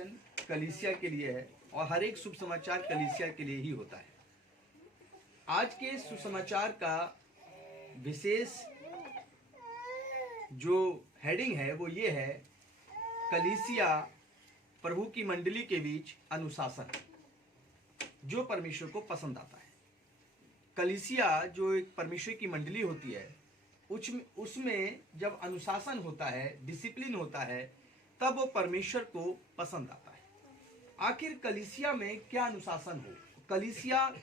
प्रवचन कलीसिया के लिए है और हर एक शुभ समाचार कलीसिया के लिए ही होता है। आज के सुसमाचार का विशेष जो हेडिंग है वो ये है, कलीसिया प्रभु की मंडली के बीच अनुशासन जो परमेश्वर को पसंद आता है। कलीसिया जो एक परमेश्वर की मंडली होती है उसमें जब अनुशासन होता है, डिसिप्लिन होता है, तब वो परमेश्वर को पसंद आता है। आखिर कलीसिया में क्या अनुशासन हो? कलीसिया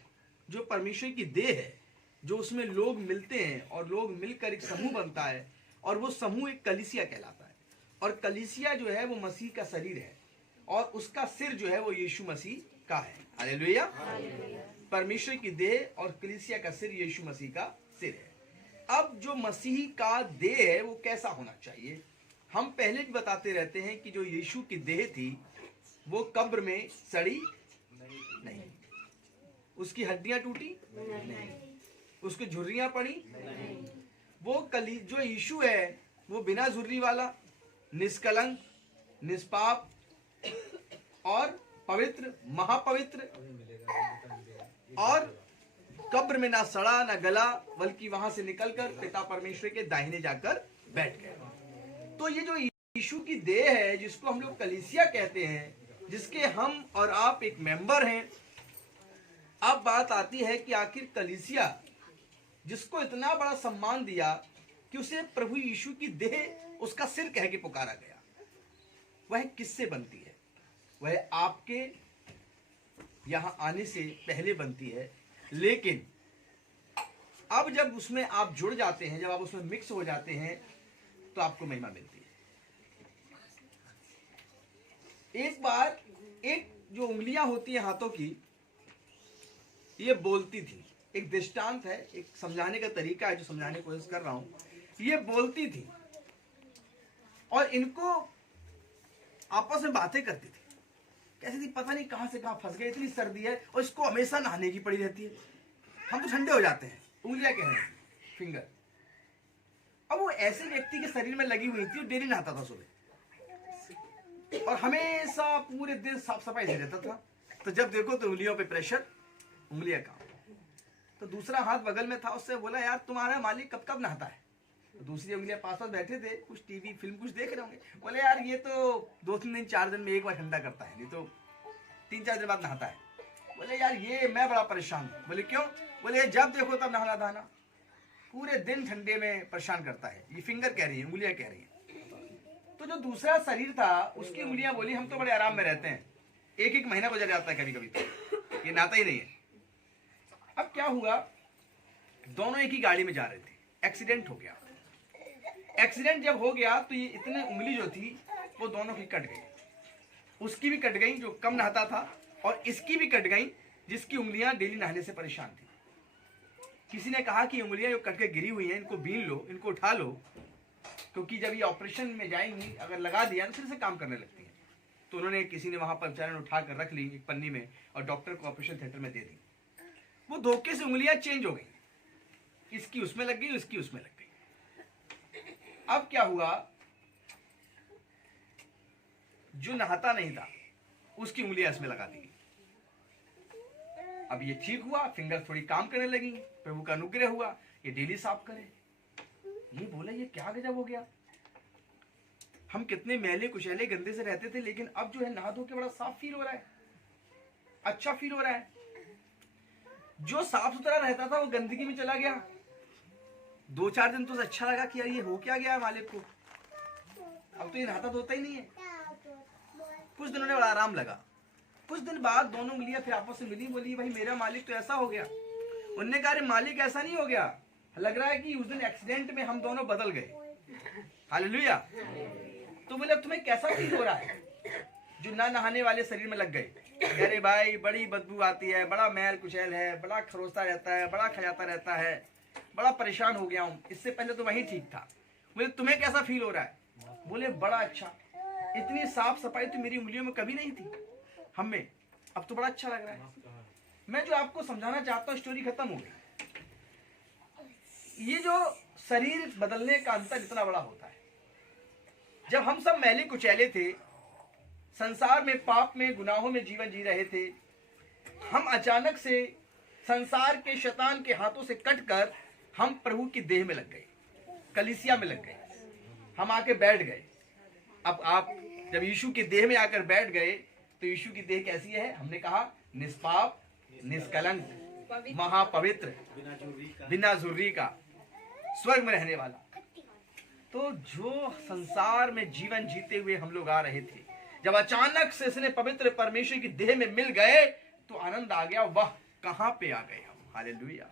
जो परमेश्वर की देह है, जो उसमें लोग मिलते हैं और लोग मिलकर एक समूह बनता है और वो समूह एक कलीसिया कहलाता है। और कलीसिया जो है वो मसीह का शरीर है और उसका सिर जो है वो यीशु मसीह का है। हालेलुया। परमेश्वर की देह और कलीसिया का सिर यीशु मसीह का सिर है। अब जो मसीह का देह है वो कैसा होना चाहिए? हम पहले भी बताते रहते हैं कि जो यीशु की देह थी वो कब्र में सड़ी नहीं, उसकी हड्डियां टूटी नहीं, उसकी झुर्रियां पड़ी नहीं। वो जो यीशु है वो बिना झुर्री वाला, निष्कलंक, निष्पाप और पवित्र, महापवित्र, और कब्र में ना सड़ा ना गला, बल्कि वहां से निकलकर पिता परमेश्वर के दाहिने जाकर बैठ गया। तो ये जो यीशु की देह है जिसको हम लोग कलीसिया कहते हैं, जिसके हम और आप एक मेंबर हैं, अब बात आती है कि आखिर कलीसिया जिसको इतना बड़ा सम्मान दिया कि उसे प्रभु यीशु की देह, उसका सिर कह के पुकारा गया, वह किससे बनती है? वह आपके यहां आने से पहले बनती है, लेकिन अब जब उसमें आप जुड़ जाते हैं, जब आप उसमें मिक्स हो जाते हैं, तो आपको महिमा मिलती है। एक बार एक जो उंगलियां होती हैं हाथों की, ये बोलती थी। एक दृष्टांत है, एक समझाने का तरीका है जो समझाने की कोशिश कर रहा हूं। ये बोलती थी और इनको आपस में बातें करती थी। कैसी थी पता नहीं, कहां से कहां फंस गए, इतनी सर्दी है और इसको हमेशा नहाने की पड़ी रहती है। हम तो ठंडे हो जाते हैं, उंगलियां कह रहे हैं, फिंगर। अब वो ऐसे व्यक्ति के शरीर में लगी हुई थी, वो डेली नहाता था सुबह और हमेशा पूरे दिन साफ सफाई से रहता था। तो जब देखो तो उंगलियों पे प्रेशर, उंगलियां काम। तो दूसरा हाथ बगल में था, उससे बोला यार तुम्हारा मालिक कब कब नहाता है? तो दूसरी उंगलियां पास पास बैठे थे, कुछ टीवी फिल्म कुछ देख रहे होंगे। बोले यार ये तो 2-3 दिन 4 दिन में एक बार ठंडा करता है, नहीं तो 3-4 दिन बाद नहाता है। बोले यार ये मैं बड़ा परेशान हूं। बोले क्यों? बोले जब देखो तब नहाना धाना, पूरे दिन ठंडे में परेशान करता है। ये फिंगर कह रही है, उंगलियां कह रही है। तो जो दूसरा शरीर था उसकी उंगलियां बोली हम तो बड़े आराम में रहते हैं, एक महीना गुजर जाता है कभी कभी, तो ये नहाता ही नहीं है। अब क्या हुआ, दोनों एक ही गाड़ी में जा रहे थे, एक्सीडेंट हो गया। एक्सीडेंट जब हो गया तो ये इतने उंगली जो थी वो दोनों की कट गई। उसकी भी कट गई जो कम नहाता था, और इसकी भी कट गई जिसकी उंगलियां डेली नहाने से परेशान थी। किसी ने कहा कि उंगलियां जो कट के गिरी हुई हैं इनको बीन लो, इनको उठा लो, क्योंकि जब ये ऑपरेशन में जाएंगी अगर लगा दिया तो फिर से काम करने लगती है। तो उन्होंने, किसी ने वहां पर बेचारे ने उठा कर रख ली एक पन्नी में और डॉक्टर को ऑपरेशन थिएटर में दे दी। वो धोखे से उंगलियां चेंज हो गई, इसकी उसमें लग गई, उसकी उसमें लग गई। अब क्या हुआ, जो नहाता नहीं था उसकी उंगलियां इसमें लगा दी। अब ये ठीक हुआ, फिंगर थोड़ी काम करने लगी, प्रभु का अनुग्रह हुआ, ये डेली साफ करे। ये बोला ये क्या गजब हो गया, हम कितने मैले कुचैले गंदे से रहते थे, लेकिन अब जो है नहा धो के बड़ा साफ फील हो रहा है, अच्छा फील हो रहा है। जो साफ सुथरा रहता था वो गंदगी में चला गया। 2-4 दिन तो अच्छा लगा कि यार ये हो क्या गया मालिक को, अब तो ये नहाता धोता ही नहीं है। कुछ दिनों ने बड़ा आराम लगा। कुछ दिन बाद दोनों उंगलियां फिर आपस में मिली, बोली भाई मेरा मालिक तो ऐसा हो गया। उनने कहा मालिक ऐसा नहीं हो गया, लग रहा है कि उस दिन एक्सीडेंट में हम दोनों बदल गए। हालेलुया। तो बोले तुम्हें कैसा फील हो रहा है जो ना नहाने वाले शरीर में लग गए? अरे भाई बड़ी बदबू आती है, बड़ा मैल कुचैल है, बड़ा खरोसता रहता है, बड़ा खजाता रहता है, बड़ा परेशान हो गया हूं, इससे पहले तो वही ठीक था। बोले तुम्हें कैसा फील हो रहा है? बोले बड़ा अच्छा, इतनी साफ सफाई तो मेरी उंगलियों में कभी नहीं थी हमें, अब तो बड़ा अच्छा लग रहा है। मैं जो आपको समझाना चाहता हूँ स्टोरी खत्म हो गई। ये जो शरीर बदलने का अंतर इतना बड़ा होता है। जब हम सब मैले कुचैले थे, संसार में पाप में गुनाहों में जीवन जी रहे थे, हम अचानक से संसार के शैतान के हाथों से कटकर हम प्रभु की देह में लग गए, कलीसिया में लग गए, हम आके बैठ गए। अब आप जब यीशु की देह में आकर बैठ गए तो यीशु की देह कैसी है? हमने कहा निष्पाप, निष्कलंक, महापवित्र, बिना झुर्री का, स्वर्ग में रहने वाला। तो जो संसार में जीवन जीते हुए हम लोग आ रहे थे, जब अचानक से इसने पवित्र परमेश्वर की देह में मिल गए तो आनंद आ गया। वाह, कहां पे आ गए हम। हालेलुया।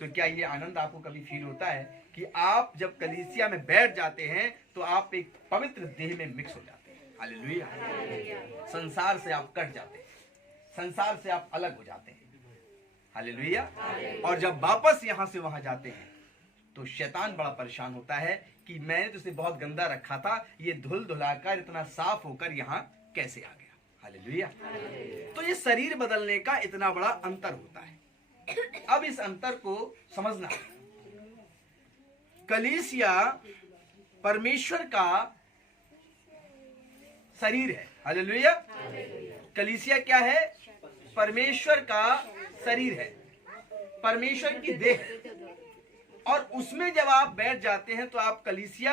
तो क्या ये आनंद आपको कभी फील होता है कि आप जब कलीसिया में बैठ जाते हैं तो आप एक पवित्र देह में मिक्स हो जाते हैं? हालेलुया। संसार से आप कट जाते हैं, संसार से आप अलग हो जाते हैं। हालेलुया। और जब वापस यहां से वहां जाते हैं तो शैतान बड़ा परेशान होता है कि मैंने तो इसे बहुत गंदा रखा था, ये धुल धुलाकर इतना साफ होकर यहाँ कैसे आ गया। हालेलुया। तो ये शरीर बदलने का इतना बड़ा अंतर होता है। अब इस अंतर को समझना है। कलीसिया परमेश्वर का शरीर है। हालेलुया। कलीसिया क्या है? परमेश्वर का शरीर है, परमेश्वर की देह है। और उसमें जब आप बैठ जाते हैं तो आप कलीसिया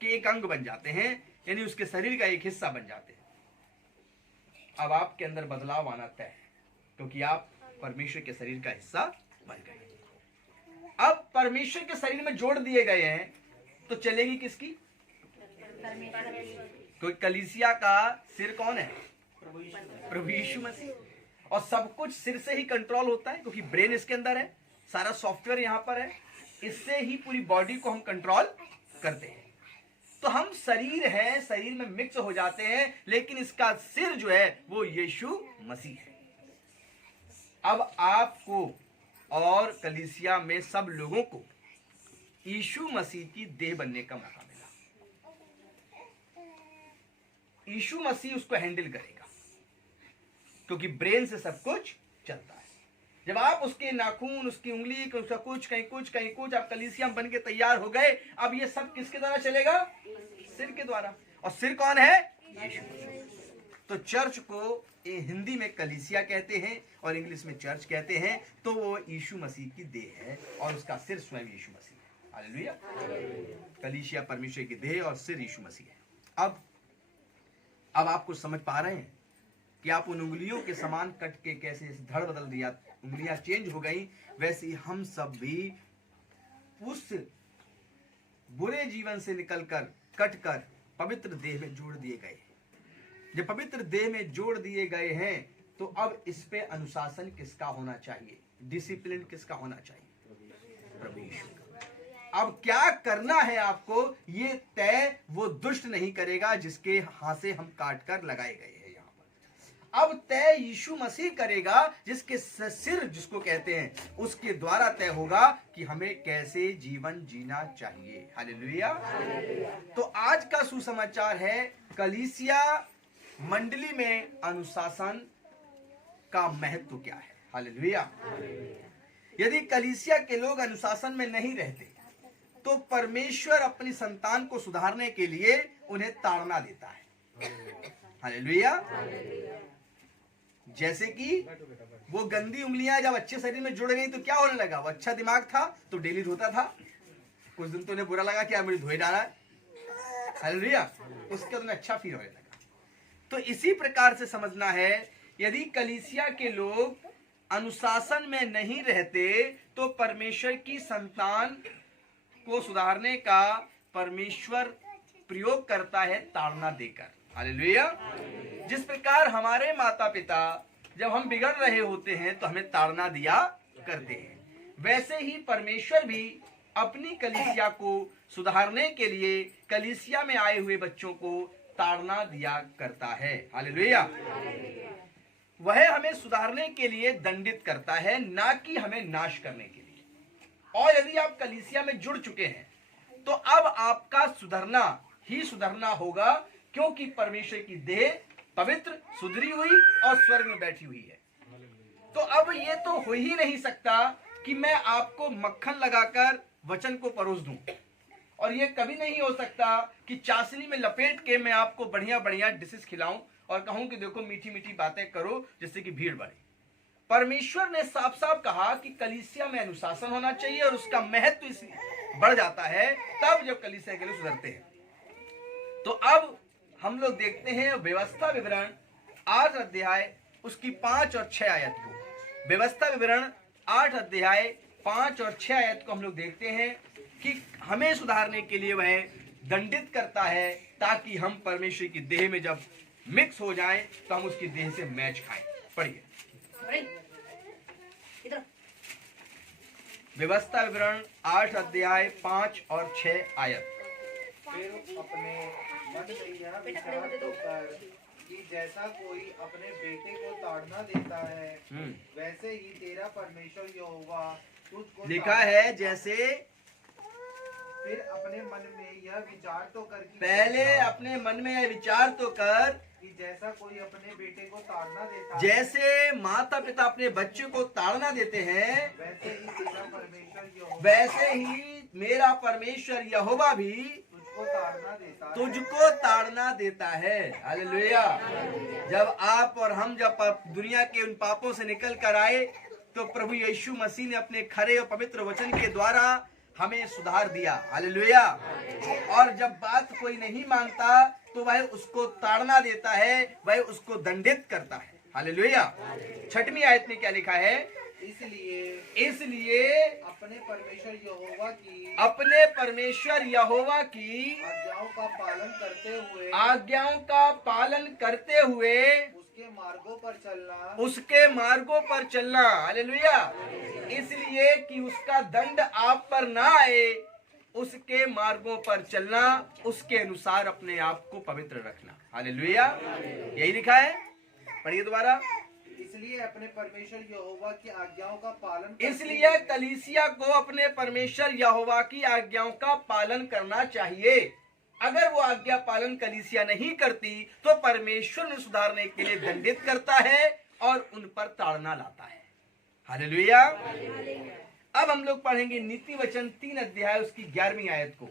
के एक अंग बन जाते हैं, यानी उसके शरीर का एक हिस्सा बन जाते हैं। अब आपके अंदर बदलाव आना तय है, क्योंकि आप परमेश्वर के शरीर का हिस्सा बन गए। अब परमेश्वर के शरीर में जोड़ दिए गए हैं तो चलेगी किसकी? क्योंकि कलीसिया का सिर कौन है? प्रभु यीशु मसीह। और सब कुछ सिर से ही कंट्रोल होता है, क्योंकि ब्रेन इसके अंदर है, सारा सॉफ्टवेयर यहां पर है, इससे ही पूरी बॉडी को हम कंट्रोल करते हैं। तो हम शरीर है, शरीर में मिक्स हो जाते हैं, लेकिन इसका सिर जो है वो यीशु मसीह है। अब आपको और कलीसिया में सब लोगों को यीशु मसीह की देह बनने का मौका मिला। यीशु मसीह उसको हैंडल करेगा, क्योंकि ब्रेन से सब कुछ चलता है। जब आप उसके नाखून, उसकी उंगली, उसका कुछ कहीं कुछ कहीं कुछ, आप कलीसिया बन के तैयार हो गए। अब ये सब किसके द्वारा चलेगा? सिर के द्वारा। और सिर कौन है? यीशु मसीह। तो चर्च को हिंदी में कलीसिया कहते हैं और इंग्लिश में चर्च कहते हैं। तो वो यीशु मसीह की देह है और उसका सिर स्वयं यीशु मसीह है। हालेलुया। कलीसिया परमेश्वर की देह और सिर यीशु मसीह है। अब आप कुछ समझ पा रहे हैं कि आप उन उंगलियों के समान कट के कैसे धड़ बदल दिया, उंगलियां चेंज हो गई। वैसे ही हम सब भी उस बुरे जीवन से निकलकर, कटकर पवित्र देह में जोड़ दिए गए। जब पवित्र देह में जोड़ दिए गए हैं तो अब इस पे अनुशासन किसका होना चाहिए? डिसिप्लिन किसका होना चाहिए? प्रभु यीशु का। अब क्या करना है आपको, ये तय वो दुष्ट नहीं करेगा जिसके हाथ से हम काट कर लगाए गए हैं। अब तय यीशु मसीह करेगा, जिसके सिर जिसको कहते हैं उसके द्वारा तय होगा कि हमें कैसे जीवन जीना चाहिए। हालेलुया। तो आज का सुसमाचार है, कलीसिया मंडली में अनुशासन का महत्व क्या है। हालेलुया। यदि कलीसिया के लोग अनुशासन में नहीं रहते तो परमेश्वर अपनी संतान को सुधारने के लिए उन्हें ताड़ना देता है। हालेलुया। जैसे कि वो गंदी उंगलियां जब अच्छे शरीर में जुड़ गई तो क्या होने लगा? वो अच्छा दिमाग था तो डेली धोता था, कुछ दिन तो उन्हें बुरा लगा कि यार मुझे धोए डाला है। हालेलुया। उसके उन्हें अच्छा फील होने लगा। तो इसी प्रकार से समझना है, यदि कलीसिया के लोग अनुशासन में नहीं रहते तो परमेश्वर की संतान को सुधारने का परमेश्वर प्रयोग करता है ताड़ना देकर। हालेलुया। जिस प्रकार हमारे माता पिता जब हम बिगड़ रहे होते हैं तो हमें ताड़ना दिया करते हैं, वैसे ही परमेश्वर भी अपनी कलीसिया को सुधारने के लिए कलीसिया में आए हुए बच्चों को ताड़ना दिया करता है। हालेलुया। वह हमें सुधारने के लिए दंडित करता है, ना कि हमें नाश करने के लिए। और यदि आप कलीसिया में जुड़ चुके हैं तो अब आपका सुधरना ही सुधरना होगा, क्योंकि परमेश्वर की देह पवित्र, सुधरी हुई और स्वर्ग में बैठी हुई है। तो अब ये तो हो ही नहीं सकता कि मैं आपको मक्खन लगाकर वचन को परोस दूं। और ये कभी नहीं हो सकता कि चाशनी में लपेट के मैं आपको बढ़िया बढ़िया डिशेस खिलाऊं और कहूं कि देखो मीठी मीठी बातें करो जिससे कि भीड़ बढ़े। परमेश्वर ने साफ साफ कहा कि कलीसिया में अनुशासन होना चाहिए और उसका महत्व इसलिए बढ़ जाता है तब जब कलीसिया के लोग सुधरते हैं। तो अब हम लोग देखते हैं व्यवस्था विवरण 8 अध्याय उसकी 5 और 6 आयत को। व्यवस्था विवरण 8 अध्याय 5 और 6 आयत को हम लोग देखते हैं कि हमें सुधारने के लिए वह दंडित करता है ताकि हम परमेश्वर की देह में जब मिक्स हो जाएं तो हम उसकी देह से मैच खाएं। पढ़िए व्यवस्था विवरण 8 अध्याय 5 और 6 आयत। फिर अपने मन में यह विचार तो कर कि जैसा कोई अपने बेटे को ताड़ना देता है वैसे ही तेरा परमेश्वर यहोवा तुझको लिखा है जैसे। फिर अपने मन में यह विचार तो कर कि पहले अपने मन में यह विचार तो कर कि जैसा कोई अपने बेटे को ताड़ना देता है जैसे माता पिता अपने बच्चे को ताड़ना देते हैं वैसे ही तेरा परमेश्वर यहोवा वैसे ही मेरा परमेश्वर यहोवा भी तुझको ताड़ना देता है। हालेलुया। जब आप और हम जब दुनिया के उन पापों से निकल कर आए तो प्रभु यीशु मसीह ने अपने खरे और पवित्र वचन के द्वारा हमें सुधार दिया। हालेलुया। और जब बात कोई नहीं मानता तो वह उसको ताड़ना देता है, वह उसको दंडित करता है। हालेलुया। 6वीं आयत में क्या लिखा है? इसलिए अपने परमेश्वर यहोवा की आज्ञाओं का पालन करते हुए उसके मार्गों पर चलना। हालेलुया। इसलिए कि उसका दंड आप पर ना आए, उसके मार्गों पर चलना, उसके अनुसार अपने आप को पवित्र रखना। हालेलुया। यही लिखा है। पढ़िए दोबारा। इसलिए अपने परमेश्वर यहोवा की आज्ञाओं का पालन इसलिए कलीसिया को अपने परमेश्वर यहोवा की आज्ञाओं का पालन करना चाहिए। अगर वो आज्ञा पालन कलीसिया नहीं करती तो परमेश्वर ने सुधारने के लिए दंडित करता है और उन पर ताड़ना लाता है। हालेलुया। अब हम लोग पढ़ेंगे नीति वचन 3 अध्याय उसकी 11वीं आयत को।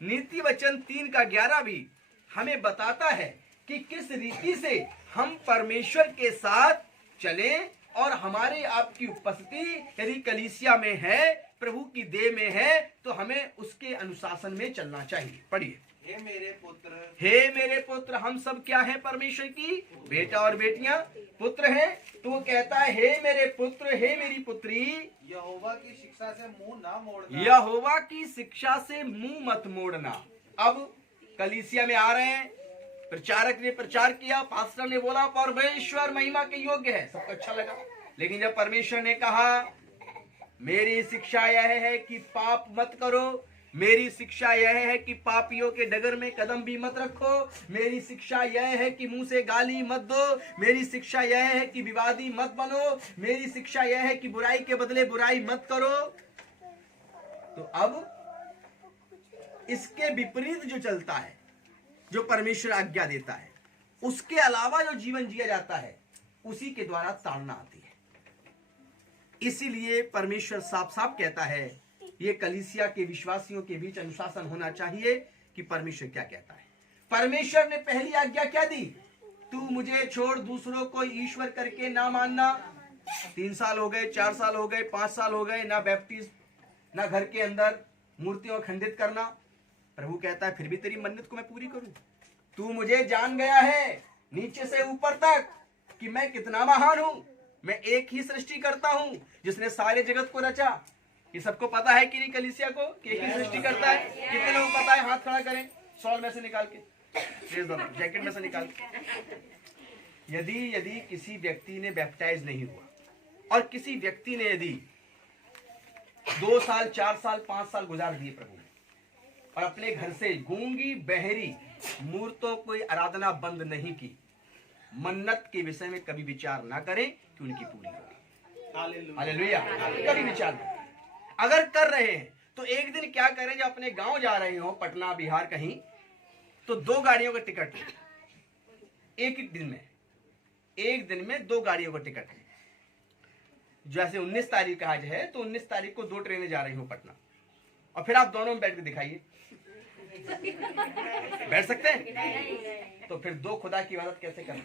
नीति वचन 3 का 11 भी हमें बताता है कि किस रीति से हम परमेश्वर के साथ चलें और हमारे आपकी उपस्थिति यदि कलीसिया में है, प्रभु की देह में है, तो हमें उसके अनुशासन में चलना चाहिए। पढ़िए। हे मेरे पुत्र, हम सब क्या हैं? परमेश्वर की बेटा और बेटियां पुत्र हैं। तो वो कहता है हे मेरे पुत्र, हे मेरी पुत्री, यहोवा की शिक्षा से मुंह ना मोड़ना। यहोवा की शिक्षा से मुंह मत मोड़ना। अब कलीसिया में आ रहे हैं, प्रचारक ने प्रचार किया, पास्टर ने बोला परमेश्वर महिमा के योग्य है, सबको अच्छा लगा। लेकिन जब परमेश्वर ने कहा मेरी शिक्षा यह है कि पाप मत करो, मेरी शिक्षा यह है कि पापियों के डगर में कदम भी मत रखो, मेरी शिक्षा यह है कि मुंह से गाली मत दो, मेरी शिक्षा यह है कि विवादी मत बनो, मेरी शिक्षा यह है कि बुराई के बदले बुराई मत करो, तो अब इसके विपरीत जो चलता है, जो परमेश्वर आज्ञा देता है, उसके अलावा जो जीवन जिया जाता है, उसी के द्वारा ताड़ना आती है। इसीलिए परमेश्वर साफ साफ कहता है ये कलीसिया के विश्वासियों के बीच अनुशासन होना चाहिए कि परमेश्वर क्या कहता है। परमेश्वर ने पहली आज्ञा क्या दी? तू मुझे छोड़ दूसरों को ईश्वर करके ना मानना। 3 साल हो गए, 4 साल हो गए, 5 साल हो गए, ना बैप्टिज्म, ना घर के अंदर मूर्तियों को खंडित करना। प्रभु कहता है फिर भी तेरी मन्नत को मैं पूरी करूं। तू मुझे जान गया है नीचे से ऊपर तक कि मैं कितना महान हूं। मैं एक ही सृष्टि करता हूं जिसने सारे जगत को रचा। ये सबको पता है कि नहीं कलीसिया को कि एक ही सृष्टि करता है? कितने लोग पता है? हाथ खड़ा करें। शॉल में से निकाल के, जैकेट में से निकाल के। यदि किसी व्यक्ति ने बैप्टाइज नहीं हुआ और किसी व्यक्ति ने यदि 2 साल, 4 साल, 5 साल गुजार दिए प्रभु और अपने घर से गूंगी बहरी मूर्तों की आराधना बंद नहीं की, मन्नत के विषय में कभी विचार ना करें कि उनकी पूरी होगी। हालेलुया। कभी विचार नहीं। अगर कर रहे हैं तो एक दिन क्या करें, जब अपने गांव जा रहे हो, पटना बिहार कहीं, तो 2 गाड़ियों का टिकट लें। एक दिन में 2 गाड़ियों का टिकट लें। जैसे 19 तारीख आज है तो 19 तारीख को 2 ट्रेनें जा रही हो पटना, और फिर आप दोनों में बैठ के दिखाइए बैठ सकते हैं? तो फिर दो खुदा की इबादत कैसे करें?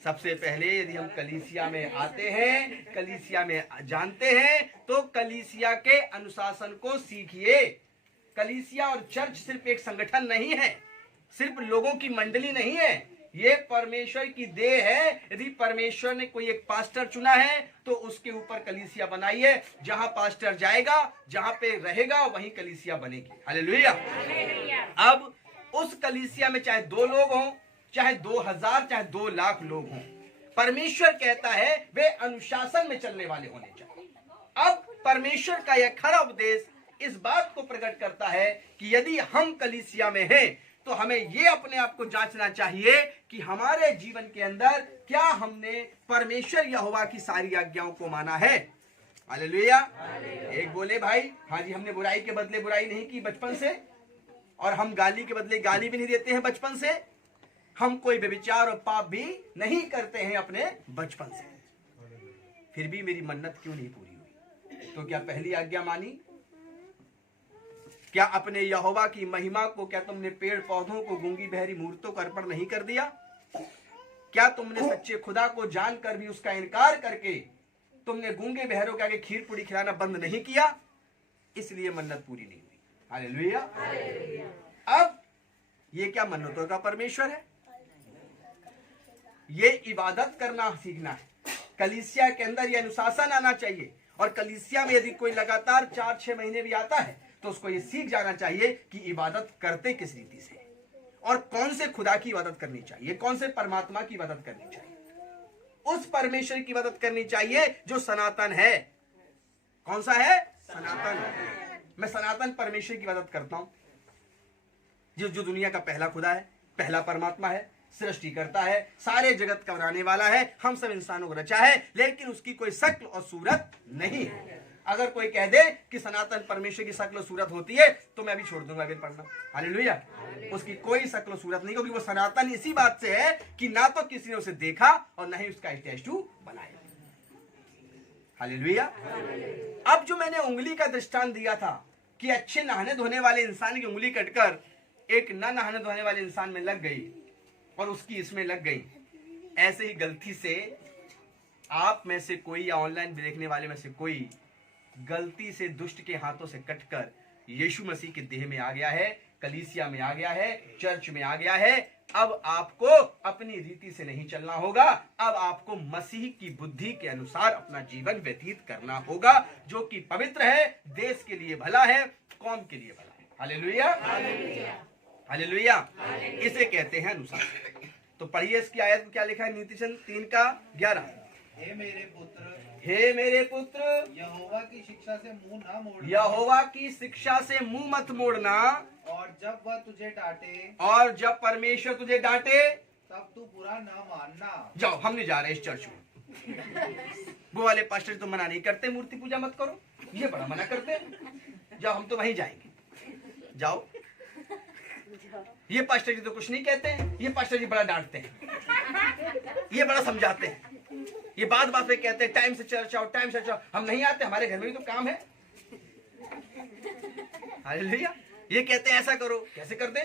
सबसे पहले यदि हम कलीसिया में आते हैं, कलीसिया में जानते हैं, तो कलीसिया के अनुशासन को सीखिए। कलीसिया और चर्च सिर्फ एक संगठन नहीं है, सिर्फ लोगों की मंडली नहीं है, ये परमेश्वर की देह है। यदि परमेश्वर ने कोई एक पास्टर चुना है तो उसके ऊपर कलीसिया बनाई है। जहां पास्टर जाएगा, जहां पे रहेगा, वहीं कलीसिया बनेगी। हालेलुया। अब उस कलीसिया में चाहे 2 लोग हों, चाहे 2000, चाहे 2 लाख लोग हों, परमेश्वर कहता है वे अनुशासन में चलने वाले होने चाहिए। अब परमेश्वर का यह खरा उपदेश इस बात को प्रकट करता है कि यदि हम कलीसिया में हैं तो हमें ये अपने आप को जांचना चाहिए कि हमारे जीवन के अंदर क्या हमने परमेश्वर यहोवा की सारी आज्ञाओं को माना है। हालेलुया। एक बोले भाई, हाँ जी, हमने बुराई के बदले बुराई नहीं की बचपन से, और हम गाली के बदले गाली भी नहीं देते हैं बचपन से, हम कोई व्यभिचार और पाप भी नहीं करते हैं अपने बचपन से। फिर भी मेरी मन्नत क्यों नहीं पूरी हुई? तो क्या पहली आज्ञा मानी? क्या अपने यहोवा की महिमा को, क्या तुमने पेड़ पौधों को, गूंगी बहरी मूर्तों को अर्पण नहीं कर दिया? क्या तुमने सच्चे खुदा को जानकर भी उसका इनकार करके तुमने गूंगे बहरों के आगे खीर पूरी खिलाना बंद नहीं किया? इसलिए मन्नत पूरी नहीं हुई। हालेलुया। अब ये क्या मन्नतों का परमेश्वर है? ये इबादत करना सीखना है। कलीसिया के अंदर ये अनुशासन आना चाहिए, और कलीसिया में यदि कोई लगातार 4-6 महीने भी आता है तो उसको ये सीख जाना चाहिए कि इबादत करते किस रीति से, और कौन से खुदा की इबादत करनी चाहिए, कौन से परमात्मा की इबादत करनी चाहिए। उस परमेश्वर की इबादत करनी चाहिए जो सनातन है। कौन सा है? सनातन। मैं सनातन परमेश्वर की इबादत करता हूं, जो दुनिया का पहला खुदा है, पहला परमात्मा है, सृष्टि करता है, सारे जगत का बनाने वाला है, हम सब इंसानों को रचा है, लेकिन उसकी कोई शक्ल और सूरत नहीं है। अगर कोई कह दे कि सनातन परमेश्वर की शक्ल और सूरत होती है तो मैं भी छोड़ दूंगा फिर पढ़ना। हालेलुया। उसकी कोई शक्ल और सूरत नहीं, क्योंकि वो सनातन इसी बात से है कि ना तो किसी ने उसे देखा और ना ही उसका स्टैचू बनाया। हालेलुया। अब जो मैंने उंगली का दृष्टांत दिया था कि अच्छे नहाने धोने वाले इंसान की उंगली कटकर एक न नहाने धोने वाले इंसान में लग गई और उसकी इसमें लग गई, ऐसे ही गलती से आप में से कोई या ऑनलाइन देखने वाले में से कोई गलती से दुष्ट के हाथों से कटकर यीशु मसीह के देह में आ गया है, कलीसिया में आ गया है, चर्च में आ गया है। अब आपको अपनी रीति से नहीं चलना होगा, अब आपको मसीह की बुद्धि के अनुसार अपना जीवन व्यतीत करना होगा, जो कि पवित्र है, देश के लिए भला है, कौम के लिए भला है। Hallelujah, hallelujah. इसे कहते हैं अनुशासन। तो पढ़िए इसकी आयत में क्या लिखा है, नीतिचंद 3:11। हे मेरे पुत्र, हे मेरे पुत्र, यहोवा की शिक्षा से मुंह ना मोड़ना, यहोवा की शिक्षा से मुंह मत मोड़ना, और जब वह तुझे डांटे, और जब परमेश्वर तुझे डांटे तब तू बुरा ना मानना। जाओ, हम नहीं जा रहे इस चर्च में। वो वाले पास्टर तो मना नहीं करते मूर्ति पूजा मत करो, ये बड़ा मना करते हैं। जाओ, हम तो वहीं जाएंगे। जाओ, ये पास्टर जी तो कुछ नहीं कहते हैं, ये पास्टर जी बड़ा डांटते हैं, ये बड़ा समझाते हैं, ये बात बात पे कहते हैं टाइम से चर्च आओ, टाइम से चर्च आओ। हम नहीं आते, हमारे घर में भी तो काम है। हालेलुया। ये कहते हैं ऐसा करो, कैसे करते?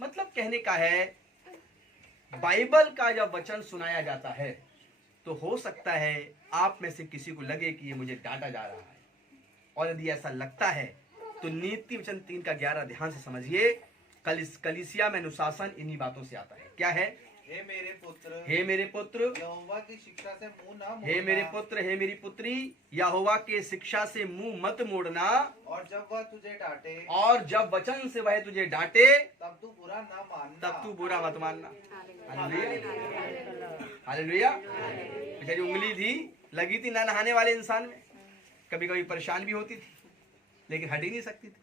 मतलब कहने का है, बाइबल का जब वचन सुनाया जाता है तो हो सकता है आप में से किसी को लगे कि ये मुझे डांटा जा रहा है, और यदि ऐसा लगता है तो नीति वचन 3:11 ध्यान से समझिए। कलीसिया में अनुशासन इन्हीं बातों से आता है। क्या है? हे मेरे पुत्र, हे मेरे पुत्र, यहोवा की शिक्षा से मुंह ना मोड़ना, हे मेरे पुत्र, हे मेरी पुत्री, यहोवा के शिक्षा से मुंह मत मोड़ना, और जब वह तुझे डांटे, और जब वचन से वह तुझे डांटे तब तू बुरा ना मानना, तब तू बुरा मत मानना। Hallelujah, hallelujah. बेचारी उंगली थी, लगी थी ना नहाने वाले इंसान में, कभी कभी परेशान भी होती थी, लेकिन हट ही नहीं सकती थी।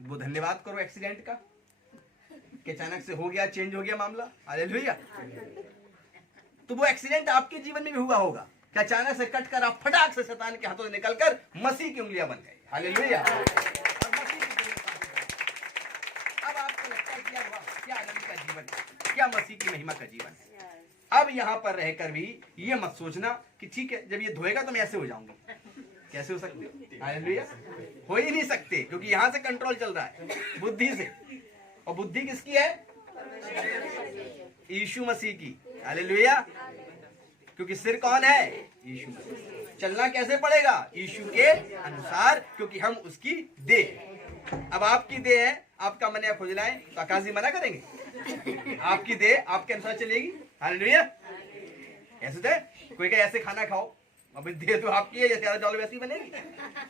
वो धन्यवाद करो एक्सीडेंट का कि अचानक से हो गया, चेंज हो गया मामला। हालेलुया। तो वो एक्सीडेंट आपके जीवन में भी हुआ होगा कि अचानक से कटकर आप फटाक से शैतान के हाथों से निकलकर मसीह की उंगलियां बन गई। हालेलुया। अब आपको लगता है कि यार वाह, क्या आनंद का जीवन, क्या मसीह की महिमा का जीवन है। अब यहां पर रहकर भी ये मत सोचना कि ठीक है, जब ये धोएगा तो मैं ऐसे हो जाऊंगी। कैसे हो सकते हो? हालेलुया। हो ही नहीं सकते, क्योंकि यहां से कंट्रोल चल रहा है, बुद्धि से। और बुद्धि किसकी है? यीशु मसीह की। हालेलुया। क्योंकि सिर कौन है? यीशु मसीह। चलना कैसे पड़ेगा? यीशु के अनुसार, क्योंकि हम उसकी देह। अब आपकी देह है, आपका मन या खुजलाए तो आकाश जी मना करेंगे? आपकी देह आपके अनुसार चलेगी। हालेलुया। ऐसे तो कोई कहे ऐसे खाना खाओ, अभी देह तो आपकी है, जैसे ज्यादा डालो वैसी बनेगी।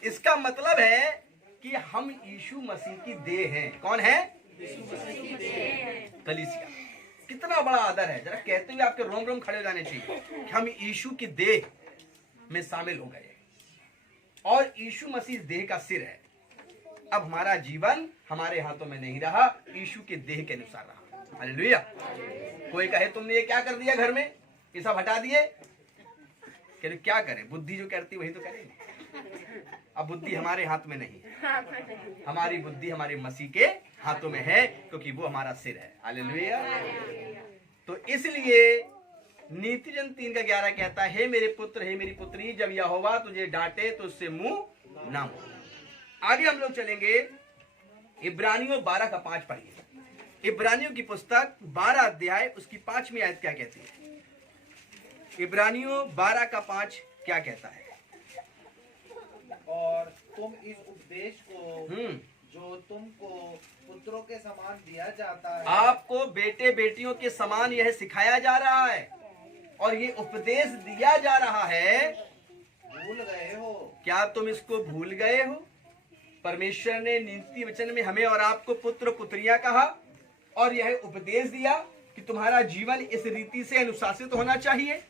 इसका मतलब है कि हम यीशु मसीह की देह हैं। कौन है? कलीसिया। कितना बड़ा आदर है, जरा कहते हुए आपके रोम रोम खड़े हो जाने चाहिए कि हम यीशु की देह में शामिल हो गए और यीशु मसीह देह का सिर है। अब हमारा जीवन हमारे हाथों में नहीं रहा, यीशु के देह के अनुसार रहा। हालेलुया। कोई कहे तुमने ये क्या कर दिया घर में, ये सब हटा दिए, कहते क्या करें, बुद्धि जो करती वही तो करेंगे। अब बुद्धि हमारे हाथ में नहीं, हमारी बुद्धि हमारे मसीह के हाथों में है, क्योंकि वो हमारा सिर है। हालेलुया। तो इसलिए नीतिजन 3:11 कहता है, हे मेरे पुत्र, हे मेरी पुत्री, जब यहोवा तुझे डांटे तो उससे मुंह ना मोड़। आगे हम लोग चलेंगे, इब्रानियों 12:5 पढ़िए। इब्रानियों की पुस्तक 12 अध्याय उसकी 5वीं आयत क्या कहती है? इब्रानियों 12:5 क्या कहता है? और तुम इस उपदेश को जो तुमको पुत्रों के समान दिया जाता है, आपको बेटे बेटियों के समान यह सिखाया जा रहा है और ये उपदेश दिया जा रहा है, भूल गए हो। क्या तुम इसको भूल गए हो? परमेश्वर ने नीति वचन में हमें और आपको पुत्र पुत्रियां कहा और यह उपदेश दिया कि तुम्हारा जीवन इस रीति से अनुशासित होना चाहिए।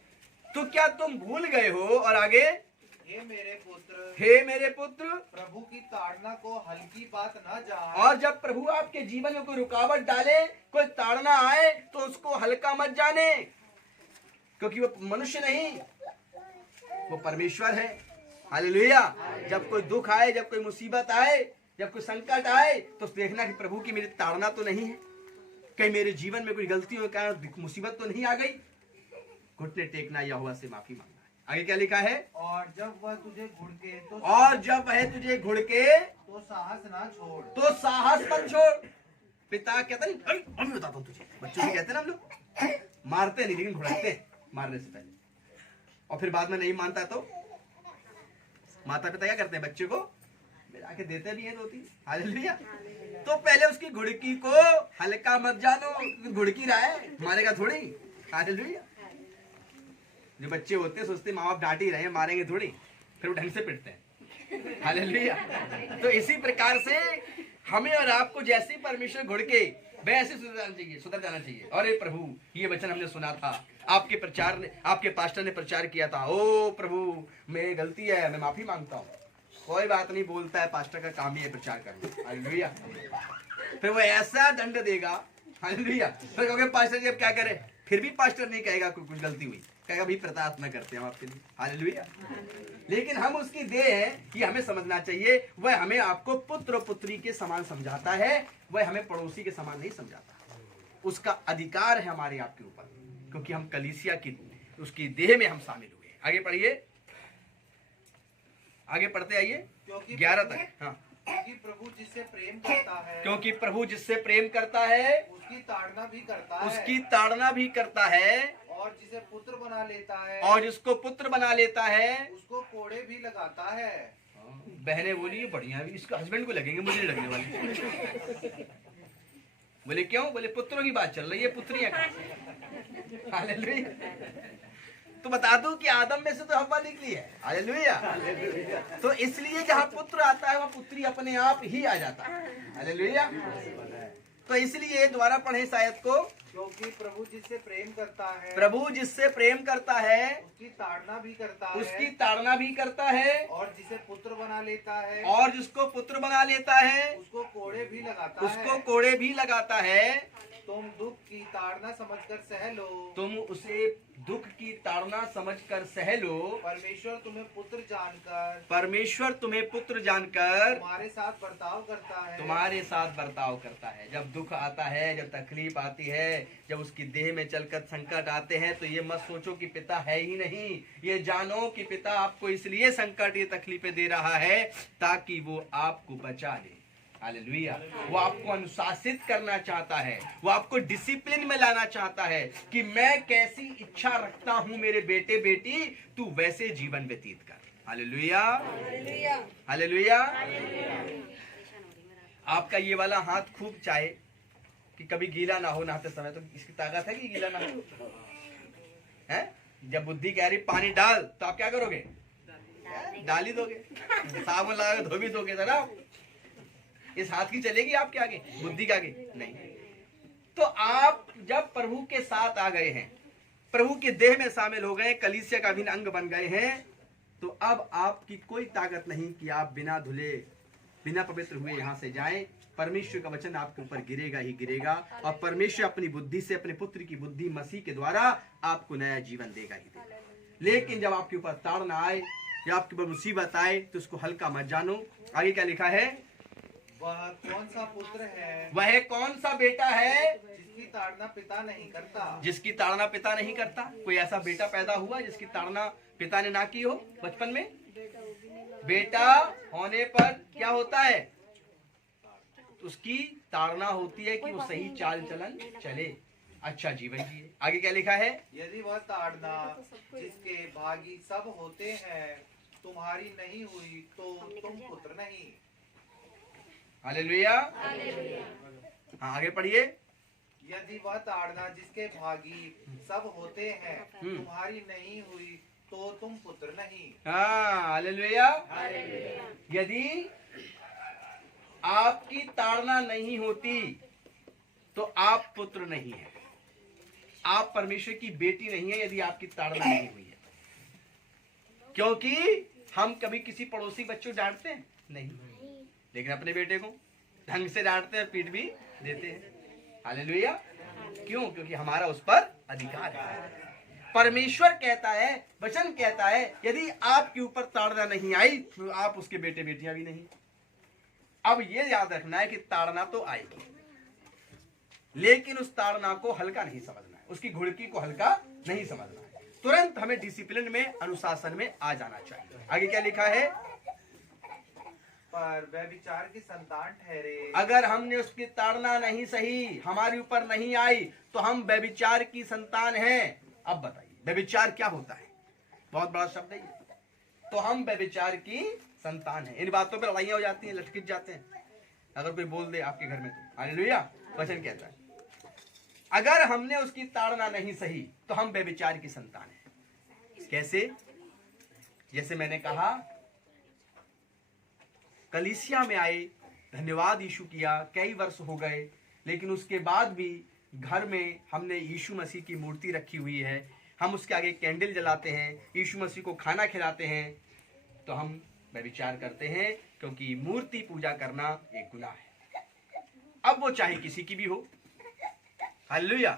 तो क्या तुम भूल गए हो? और आगे, हे मेरे पुत्र, हे मेरे पुत्र, प्रभु की ताड़ना को हल्की बात न जान। और जब प्रभु आपके जीवन में कोई रुकावट डाले, कोई ताड़ना आए, तो उसको हल्का मत जाने, क्योंकि वो मनुष्य नहीं, वो परमेश्वर है। हालेलुया। जब कोई दुख आए, जब कोई मुसीबत आए, जब कोई संकट आए, तो देखना कि प्रभु की मेरी ताड़ना तो नहीं है, कहीं मेरे जीवन में कोई गलती हो कारण मुसीबत तो नहीं आ गई। घुटने टेकना, यहोवा से माफी मांगना। आगे क्या लिखा है? और जब वह तुझे घुड़के तो साहस ना छोड़। तो साहस मत छोड़। पिता कहता नहीं, अभी बताता हूँ तुझे, बच्चों से कहते ना हम लोग, मारते नहीं लेकिन भुड़कते हैं मारने से पहले, और फिर बाद में नहीं मानता तो माता पिता क्या करते हैं? बच्चे को आके देते भी हैं 2-3। हालेलुया। तो पहले उसकी घुड़की को हल्का मत जानो, घुड़की रहा है, मारेगा थोड़ी। हालेलुया। जो बच्चे होते हैं सोचते माँ बाप डांट ही रहे हैं, मारेंगे थोड़ी, फिर वो ढंग से पिटते हैं। हालेलुया। तो इसी प्रकार से हमें और आपको जैसे परमेश्वर घुड़के वैसे सुधर जाना चाहिए। अरे प्रभु, ये वचन हमने सुना था, आपके प्रचार ने, आपके पास्टर ने प्रचार किया था, ओ प्रभु मेरी गलती है, मैं माफी मांगता हूँ। कोई बात नहीं, बोलता है, पास्टर का काम ही है प्रचार करना। हालेलुया। फिर वो ऐसा दंड देगा। हालेलुया। फिर कहोगे पास्टर जी अब क्या करे? फिर भी पास्टर नहीं कहेगा कुछ गलती हुई, कहेगा भी प्रार्थना करते हैं हम आपके लिए। हालेलुया। लेकिन हम उसकी देह है, ये हमें समझना चाहिए। वह हमें आपको पुत्र पुत्री के समान समझाता है, वह हमें पड़ोसी के समान नहीं समझाता। उसका अधिकार है हमारे आपके ऊपर, क्योंकि हम कलीसिया की उसकी देह में हम शामिल हुए। आगे पढ़िए, आगे पढ़ते आइए 11 तक। हाँ। क्योंकि प्रभु जिससे प्रेम करता है, क्योंकि प्रभु जिससे प्रेम करता है उसकी ताड़ना भी करता है, उसकी ताड़ना भी करता है, और जिसे पुत्र बना लेता है, और जिसको पुत्र बना लेता है उसको कोड़े भी लगाता है। बहने बोली बढ़िया, भी इसके हस्बैंड को लगेंगे, मुझे नहीं लगने वाले। बोले क्यों? बोले पुत्रों की बात चल रही है, पुत्रियां कहां? हालेलुया। तो बता दूं कि आदम में से तो हव्वा निकली है। हालेलुया। तो इसलिए जहां पुत्र आता है वहां पुत्री अपने आप ही आ जाता है। हालेलुया। तो इसलिए दोबारा पढ़े इस आयत को। क्योंकि प्रभु जिससे प्रेम करता है, प्रभु जिससे प्रेम करता है उसकी ताड़ना भी करता है, उसकी ताड़ना भी करता है, और जिसे पुत्र बना लेता है, और जिसको पुत्र बना लेता है उसको कोड़े भी लगाता है। उसको कोड़े भी लगाता है। तुम दुख की ताड़ना समझकर सह लो। तुम उसे दुख की ताड़ना समझकर सह लो। परमेश्वर तुम्हें पुत्र जानकर, परमेश्वर तुम्हें पुत्र जानकर तुम्हारे साथ बर्ताव करता है। तुम्हारे साथ बर्ताव करता है। जब दुख आता है, जब तकलीफ आती है, जब उसकी देह में चलकर संकट आते हैं, तो ये मत सोचो कि पिता है ही नहीं। ये जानो कि पिता आपको इसलिए संकट, ये तकलीफें दे रहा है ताकि वो आपको बचा ले। हालेलुया। वो आपको अनुशासित करना चाहता है, वो आपको डिसिप्लिन में लाना चाहता है कि मैं कैसी इच्छा रखता हूं मेरे बेटे बेटी, तू वैसे जीवन व्यतीत कर। Hallelujah, hallelujah. आपका ये वाला हाथ खूब चाहे कि कभी गीला ना हो नहाते समय, तो इसकी ताकत है कि गीला ना हो? है? जब बुद्धि कह रही पानी डाल, तो आप क्या करोगे? डाल ही दोगे, साबुन लगा के धो भी दोगे जरा। इस हाथ की चलेगी आपके आगे, बुद्धि के आगे नहीं। तो आप जब प्रभु के साथ आ गए हैं, प्रभु के देह में शामिल हो गए, कलीसिया का अभिन्न अंग बन गए हैं, तो अब आपकी कोई ताकत नहीं कि आप बिना धुले, बिना पवित्र हुए यहां से जाएं। परमेश्वर का वचन आपके ऊपर गिरेगा ही गिरेगा, और परमेश्वर अपनी बुद्धि से, अपने पुत्र की बुद्धि मसीह के द्वारा आपको नया जीवन देगा ही देगा। लेकिन जब आपके ऊपर ताड़ना आए या आपके ऊपर मुसीबत आए, तो उसको हल्का मत जानो। आगे क्या लिखा है? वह कौन सा पुत्र है, वह कौन सा बेटा है जिसकी ताड़ना पिता नहीं करता। जिसकी ताड़ना पिता नहीं करता? कोई ऐसा बेटा पैदा हुआ जिसकी ताड़ना पिता ने ना की हो बचपन में? बेटा होने पर क्या होता है? उसकी ताड़ना होती है कि वो सही चाल चलन चले, अच्छा जीवन जिए। आगे क्या लिखा है? यदि वह ताड़ना जिसके भागी सब होते हैं तुम्हारी नहीं हुई, तो तुम पुत्र नहीं। हालेलुया। हाँ, आगे पढ़िए। यदि वह ताड़ना जिसके भागी सब होते हैं तुम्हारी नहीं हुई, तो तुम पुत्र नहीं। हाँ, हालेलुया। यदि आपकी ताड़ना नहीं होती तो आप पुत्र नहीं है, आप परमेश्वर की बेटी नहीं है यदि आपकी ताड़ना नहीं हुई है। क्योंकि हम कभी किसी पड़ोसी बच्चों डांटते हैं नहीं, लेकिन अपने बेटे को ढंग से डांटते हैं, पीट भी देते हैं। हालेलुया। क्यों? क्योंकि हमारा उस पर अधिकार है। परमेश्वर कहता है, वचन कहता है, यदि आपके ऊपर ताड़ना नहीं आई तो आप उसके बेटे बेटियां भी नहीं। अब ये याद रखना है कि ताड़ना तो आएगी, लेकिन उस ताड़ना को हल्का नहीं समझना है, उसकी घुड़की को हल्का नहीं समझना है। तुरंत हमें डिसिप्लिन में, अनुशासन में आ जाना चाहिए। आगे क्या लिखा है? पर व्यभिचार की संतान ठहरे। अगर हमने उसकी ताड़ना नहीं सही, हमारे ऊपर नहीं आई, तो हम व्यभिचार की संतान हैं। अब बताइए व्यभिचार क्या होता है? बहुत बड़ा शब्द है ये। तो हम व्यभिचार की संतान हैं। इन बातों पर लड़ाइयां हो जाती हैं, लटक जाते हैं अगर कोई बोल दे आपके घर में तो। हालेलुया। वचन कहता है अगर हमने उसकी ताड़ना नहीं सही तो हम व्यभिचार की संतान हैं। कैसे? जैसे मैंने कहा, कलीसिया में आए, धन्यवाद यीशु किया, कई वर्ष हो गए, लेकिन उसके बाद भी घर में हमने यीशु मसीह की मूर्ति रखी हुई है, हम उसके आगे कैंडल जलाते हैं, यीशु मसीह को खाना खिलाते हैं, तो हम व्यभिचार करते हैं, क्योंकि मूर्ति पूजा करना एक गुनाह है। अब वो चाहे किसी की भी हो। हालेलुया।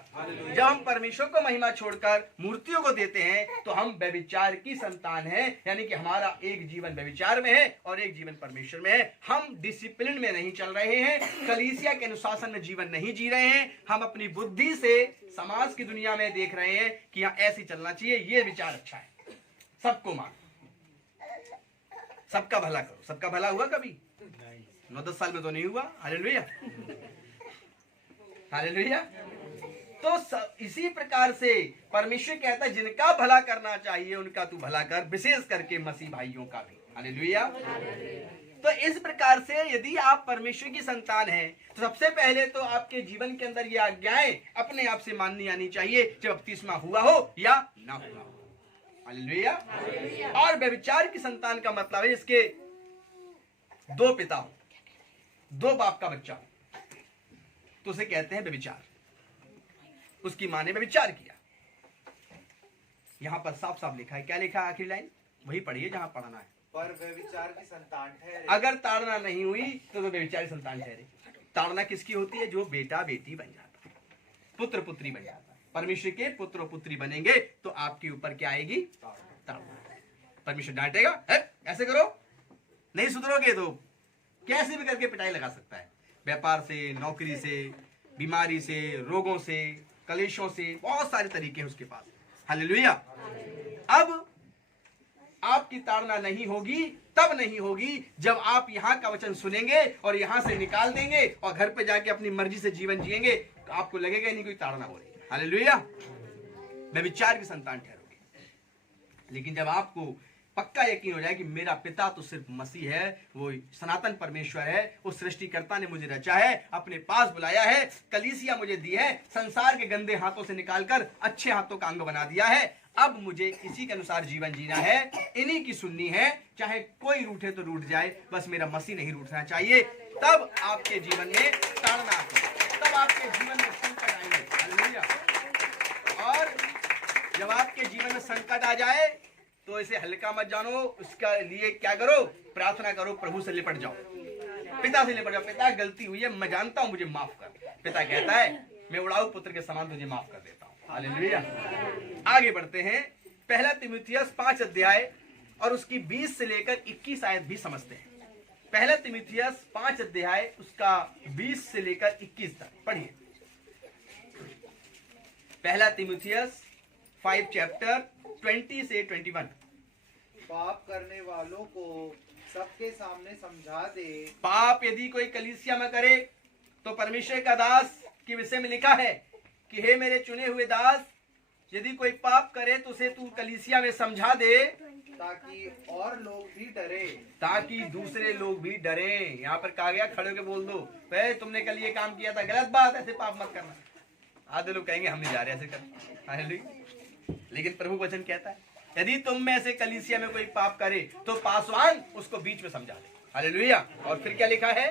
जब हम परमेश्वर को महिमा छोड़कर मूर्तियों को देते हैं तो हम व्यभिचार की संतान हैं, यानी कि हमारा एक जीवन व्यभिचार में है और एक जीवन परमेश्वर में है। हम डिसिप्लिन में नहीं चल रहे हैं, कलीसिया के अनुशासन में जीवन नहीं जी रहे हैं। हम अपनी बुद्धि से समाज की दुनिया में देख रहे हैं कि यहाँ ऐसे चलना चाहिए, ये विचार अच्छा है, सबको मानो, सबका भला करो। सबका भला हुआ कभी? 9-10 साल में तो नहीं हुआ। Hallelujah, hallelujah. तो इसी प्रकार से परमेश्वर कहता है जिनका भला करना चाहिए उनका तू भला कर, विशेष करके मसीह भाइयों का भी। हालेलुया। तो इस प्रकार से यदि आप परमेश्वर की संतान हैं तो सबसे पहले तो आपके जीवन के अंदर ये आज्ञाएं अपने आप से माननी आनी चाहिए, चाहे बपतिस्मा हुआ हो या ना हुआ हो। हालेलुया। और व्यभिचार की संतान का मतलब है जिसके 2 पिता हो, 2 बाप का बच्चा हो, तो उसे कहते हैं व्यभिचार। उसकी मां ने व्यभिचार किया। यहां पर साफ साफ लिखा है। क्या लिखा है आखिरी लाइन? वही पढ़िए जहां पढ़ना है। पर व्यभिचार की संतान ठहरे। अगर ताड़ना नहीं हुई तो व्यभिचार की संतान ठहरे। ताड़ना किसकी होती है? जो बेटा बेटी बन जाता है, पुत्र पुत्री बन जाता है। परमेश्वर के पुत्र और पुत्री बनेंगे तो आपके ऊपर क्या आएगी? ताड़ना। परमेश्वर डांटेगा, ऐसे करो, नहीं सुधरोगे तो कैसे भी करके पिटाई लगा सकता है। व्यापार से, नौकरी से, बीमारी से, रोगों से, कलेशों से, बहुत सारे तरीके हैं उसके पास। हालेलुया। अब आपकी ताड़ना नहीं होगी, तब नहीं होगी जब आप यहाँ का वचन सुनेंगे और यहाँ से निकाल देंगे और घर पे जाके अपनी मर्जी से जीवन जिएंगे तो आपको लगेगा नहीं कोई ताड़ना हो रही है। हालेलुया। व्यभिचार की संतान ठहरोगे। लेकिन जब आपको पक्का यकीन हो जाए कि मेरा पिता तो सिर्फ मसीह है, वो सनातन परमेश्वर है, उस सृष्टिकर्ता ने मुझे रचा है, अपने पास बुलाया है, कलीसिया मुझे दी है, संसार के गंदे हाथों से निकालकर अच्छे हाथों का अंग बना दिया है, अब मुझे इसी के अनुसार जीवन जीना है, इन्हीं की सुननी है, चाहे कोई रूठे तो रूठ जाए, बस मेरा मसीह नहीं रूठना चाहिए। तब आपके जीवन में ताड़ना आती है, तब आपके जीवन में संकट आएंगे। हालेलुया। और जब आपके जीवन में संकट आ जाए तो इसे हल्का मत जानो, उसका लिए क्या करो? प्रार्थना करो, प्रभु से लिपट जाओ, पिता से लिपट जाओ। पिता गलती हुई है, मैं जानता हूं, मुझे माफ कर। पिता कहता है मैं उड़ाऊ पुत्र के समान तुझे माफ कर देता हूं। हालेलुया। आगे बढ़ते हैं। पहला तीमुथियुस 5 अध्याय और उसकी 20 से लेकर 21 आयत भी समझते हैं। पहला तीमुथियुस 5 अध्याय उसका 20 से लेकर 21 तक पढ़िए। पहला तीमुथियुस 5 चैप्टर 20 से 21। पाप करने वालों को सबके सामने समझा दे। पाप यदि कोई कलीसिया में करे तो परमेश्वर का दास के विषय में लिखा है कि हे मेरे चुने हुए दास, यदि कोई पाप करे तो उसे तू कलीसिया में समझा दे, ताकि और लोग भी डरे, ताकि दूसरे लोग भी डरे। यहाँ पर कहा गया खड़े होकर बोल दो, भाई तुमने कल ये काम किया था, गलत बात, ऐसे पाप मत करना। आधे लोग कहेंगे हम नहीं जा रहे ऐसे कर। हालेलुया। लेकिन प्रभु वचन कहता है यदि तुम में से कलीसिया में कोई पाप करे तो पासवान उसको बीच में समझा दे। हालेलुया। और फिर क्या लिखा है?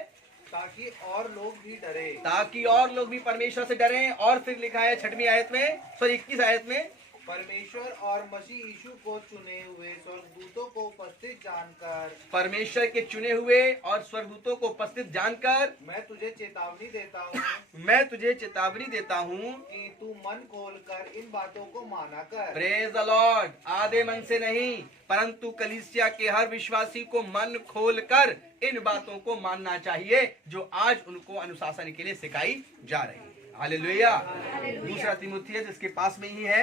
ताकि और लोग भी डरे, ताकि और लोग भी परमेश्वर से डरें। और फिर लिखा है 6वीं आयत में, सॉरी 21 आयत में, परमेश्वर और मसीह यीशु को चुने हुए स्वर्गदूतों को उपस्थित जानकर, परमेश्वर के चुने हुए और स्वर्गदूतों को उपस्थित जानकर मैं तुझे चेतावनी देता हूँ मैं तुझे चेतावनी देता हूँ कि तू मन खोलकर इन बातों को माना कर। Praise the Lord. आधे मन से नहीं, परंतु कलीसिया के हर विश्वासी को मन खोलकर इन बातों को मानना चाहिए जो आज उनको अनुशासन के लिए सिखाई जा रही है। हालेलुया। दूसरा तीमुथियुस इसके पास में ही है,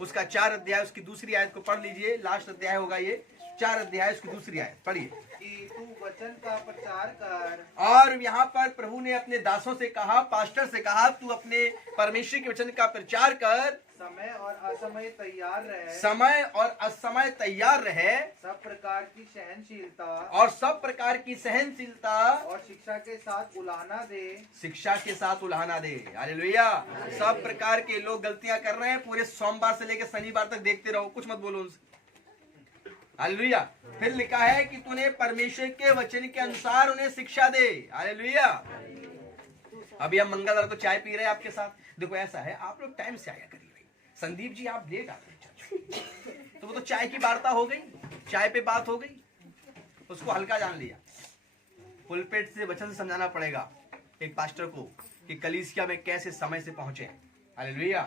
उसका 4 अध्याय उसकी दूसरी आयत को पढ़ लीजिए। लास्ट अध्याय होगा ये, 4 अध्याय उसकी दूसरी आयत पढ़िए। कि तू वचन का प्रचार कर। और यहाँ पर प्रभु ने अपने दासों से कहा, पास्टर से कहा, तू अपने परमेश्वर के वचन का प्रचार कर, समय और असमय तैयार रहे, समय और असमय तैयार रहे, सब प्रकार की सहनशीलता और सब प्रकार की सहनशीलता और शिक्षा के साथ उलाहना दे। शिक्षा के साथ उलाहना दे। हालेलुया। सब प्रकार के लोग गलतियां कर रहे हैं, पूरे सोमवार से लेकर शनिवार तक देखते रहो, कुछ मत बोलो उनसे। हालेलुया। फिर लिखा है कि तूने परमेश्वर के वचन के अनुसार उन्हें शिक्षा दे। हालेलुया। अभी हम मंगलवार को चाय पी रहे हैं आपके साथ। देखो ऐसा है, आप लोग टाइम से आया करिए। भाई संदीप जी आप लेट आते हैं, तो वो तो चाय की वार्ता हो गई, चाय पे बात हो गई, उसको हल्का जान लिया। पुलपेट से वचन से समझाना पड़ेगा एक पास्टर को कि कलीसिया में कैसे समय से पहुंचे। हालेलुया।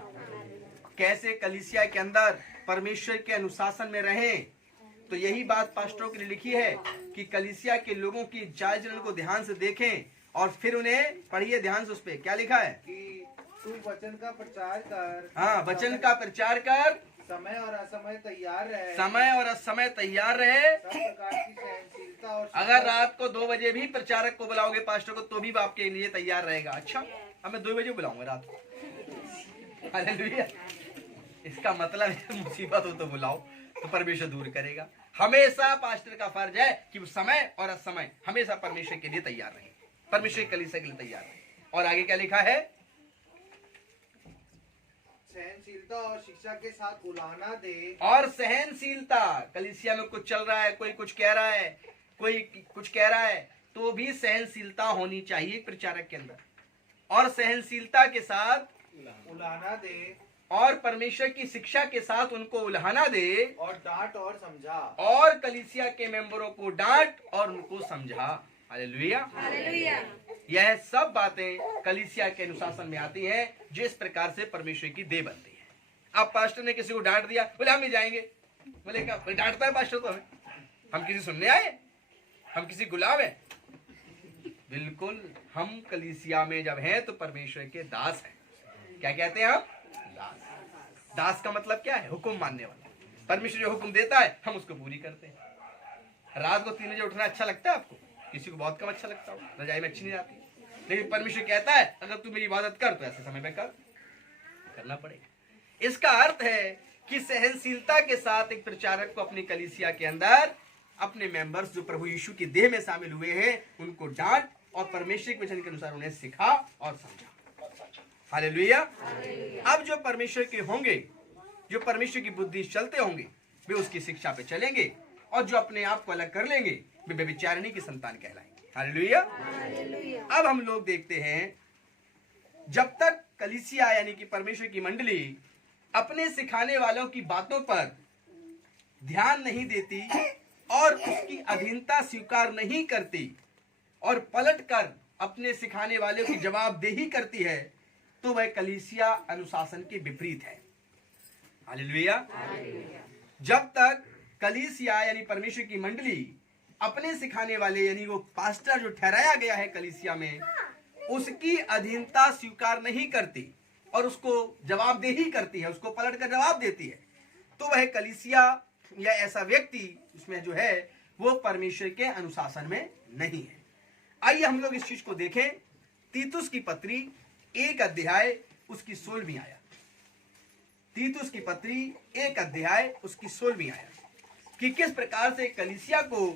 कैसे कलीसिया के अंदर परमेश्वर के अनुशासन में रहें। तो यही बात पास्टरों के लिए लिखी है कि कलीसिया के लोगों की चाल चलन को ध्यान से देखें और फिर उन्हें पढ़िए ध्यान से। उस पे क्या लिखा है कि तू वचन का प्रचार कर। हाँ, वचन का प्रचार कर, समय और असमय तैयार रहे, समय और असमय तैयार रहे। सब प्रकार की सहनशीलता और अगर रात को 2 बजे भी प्रचारक को बुलाओगे पास्टर को, तो भी वो आपके लिए तैयार रहेगा। अच्छा, अब मैं 2 बजे बुलाऊंगा रात को। हालेलुया। इसका मतलब है मुसीबत हो तो बुलाओ, तो परमेश्वर दूर करेगा। हमेशा पास्टर का फर्ज है कि वो समय और असमय हमेशा परमेश्वर के लिए तैयार रहे, परमेश्वर की कलीसिया के लिए तैयार रहे। और आगे क्या लिखा है? सहनशीलता और शिक्षा के साथ उलाहना दे। और सहनशीलता, कलीसिया में कुछ चल रहा है, कोई कुछ कह रहा है, कोई कुछ कह रहा है, तो भी सहनशीलता होनी चाहिए प्रचारक के अंदर। और सहनशीलता के साथ उलाहना दे और परमेश्वर की शिक्षा के साथ उनको उल्हाना दे और डांट और समझा। और कलीसिया के मेंबरों को डांट और उनको समझा। हालेलुया। हालेलुया। यह सब बातें कलीसिया के अनुशासन में आती हैं, जिस प्रकार से परमेश्वर की देह बनती है। अब पास्टर ने किसी को डांट दिया, बोले हम नहीं जाएंगे। बोले क्या डांटता है पास्टर? तो हम किसी सुनने आए, हम किसी गुलाम है? बिल्कुल, हम कलीसिया में जब हैं तो परमेश्वर के दास हैं। क्या कहते हैं हम? दास। दास का मतलब क्या है? हुक्म मानने वाला। परमेश्वर जो हुक्म देता है हम उसको पूरी करते हैं। रात को 3 बजे उठना अच्छा लगता है आपको? किसी को बहुत कम अच्छा लगता हो, रजाई में अच्छी नहीं आती, लेकिन परमेश्वर कहता है अगर तू मेरी इबादत कर तो ऐसे समय में करना पड़ेगा। इसका अर्थ है कि सहनशीलता के साथ एक प्रचारक को अपनी कलीसिया के अंदर अपने मेंबर्स जो प्रभु यीशु की देह में शामिल हुए हैं उनको डांट और परमेश्वर के वचन के अनुसार उन्हें सिखा और समझा। हालेलुया। अब जो परमेश्वर के होंगे, जो परमेश्वर की बुद्धि चलते होंगे, वे उसकी शिक्षा पे चलेंगे, और जो अपने आप को अलग कर लेंगे वे व्यभिचारिणी की संतान कहलाएंगे। हालेलुया। अब हम लोग देखते हैं, जब तक कलीसिया यानी कि परमेश्वर की मंडली अपने सिखाने वालों की बातों पर ध्यान नहीं देती और उसकी अधीनता स्वीकार नहीं करती और पलटकर अपने सिखाने वाले की जवाबदेही करती है, तो वह कलीसिया अनुशासन के विपरीत है। हालेलुया। जब तक कलीसिया यानी परमेश्वर की मंडली अपने सिखाने वाले यानी वो पास्टर जो ठहराया गया है कलीसिया में, उसकी अधीनता स्वीकार नहीं करती और उसको जवाबदेही करती है, उसको पलट कर जवाब देती है, तो वह कलीसिया या ऐसा व्यक्ति उसमें जो है वो परमेश्वर के अनुशासन में नहीं है। आइए हम लोग इस चीज को देखें। तीतुस की पत्री 1 अध्याय उसकी 16वीं आयत। तीतुस की पत्री 1 अध्याय उसकी 16वीं आयत कि किस प्रकार से कलीसिया को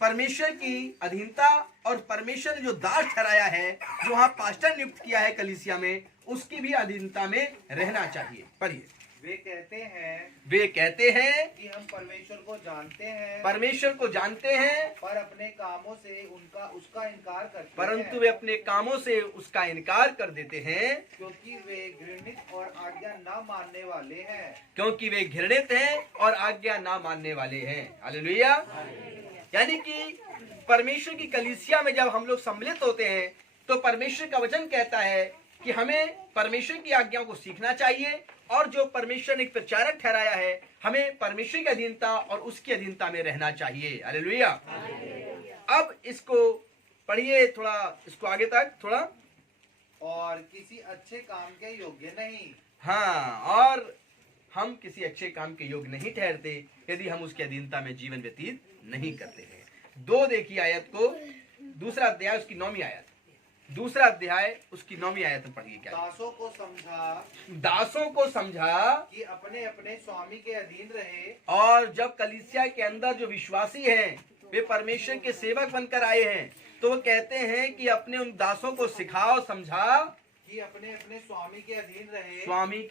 परमेश्वर की अधीनता और परमेश्वर ने जो दास ठहराया है, जो वहां पास्टर नियुक्त किया है कलीसिया में, उसकी भी अधीनता में रहना चाहिए। पढ़िए। वे कहते हैं कि हम परमेश्वर को जानते हैं, पर अपने कामों से उसका इनकार करते हैं। परंतु वे अपने कामों से उसका इनकार कर देते हैं, क्योंकि वे घृणित और आज्ञा न मानने वाले हैं। हालेलुया। यानी कि परमेश्वर की कलीसिया में जब हम लोग सम्मिलित होते हैं तो परमेश्वर का वचन कहता है कि हमें परमेश्वर की आज्ञाओं को सीखना चाहिए, और जो परमेश्वर ने एक प्रचारक ठहराया है हमें परमेश्वर की अधीनता और उसकी अधीनता में रहना चाहिए। हालेलुया। अब इसको पढ़िए थोड़ा, इसको आगे तक थोड़ा। और किसी अच्छे काम के योग्य नहीं। हाँ, और हम किसी अच्छे काम के योग्य नहीं ठहरते यदि हम उसकी अधीनता में जीवन व्यतीत नहीं करते हैं। 2 देखिए आयत को, दूसरा अध्याय उसकी 9वीं आयत, दूसरा अध्याय उसकी 9वीं आयत में पढ़िए। क्या? दासों को समझा कि अपने अपने स्वामी के अधीन रहे। और जब कलीसिया के अंदर जो विश्वासी हैं वे परमेश्वर के सेवक बनकर आए हैं, तो वो कहते हैं कि अपने उन दासों को सिखाओ, समझा कि अपने अपने स्वामी के